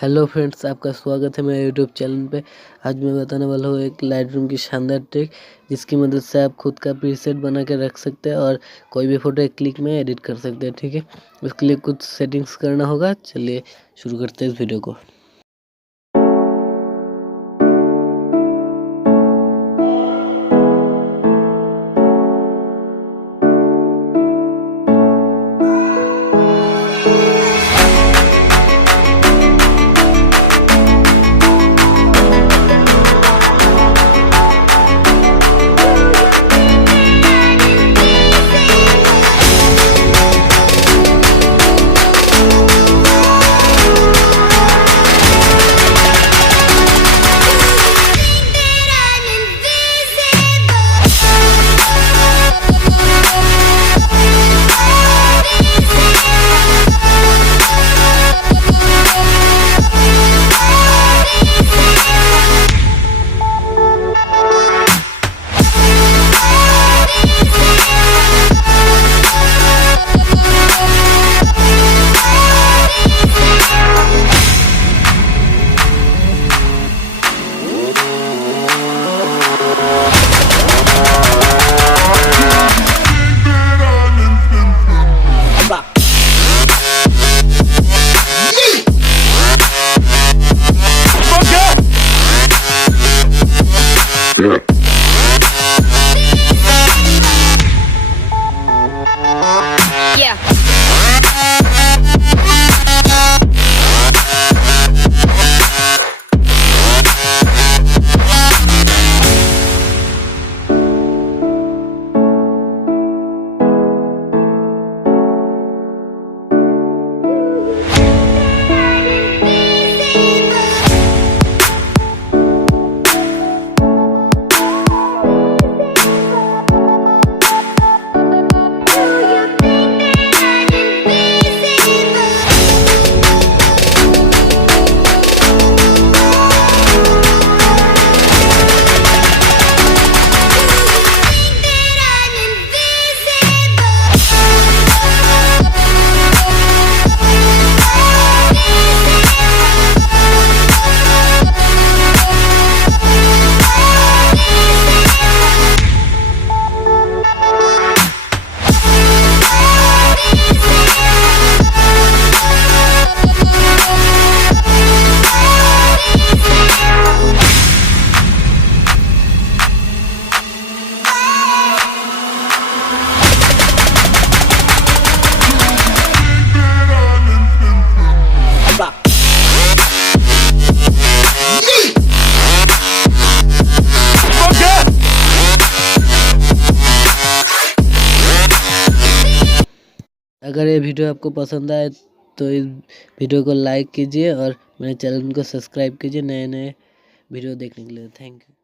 Hello friends, आपका स्वागत है मेरे यूट्यूब चैनल पे। आज मैं बताने वाला हूँ एक लाइट रूम की शानदार ट्रिक, जिसकी मदद से आप खुद का प्रीसेट बना के रख सकते हैं और कोई भी फोटो एक क्लिक में एडिट कर सकते हैं। ठीक है, उसके लिए कुछ सेटिंग्स करना होगा। चलिए शुरू करते हैं इस वीडियो को। Yeah. अगर ये वीडियो आपको पसंद आए तो इस वीडियो को लाइक कीजिए और मेरे चैनल को सब्सक्राइब कीजिए नए नए वीडियो देखने के लिए। Thank you.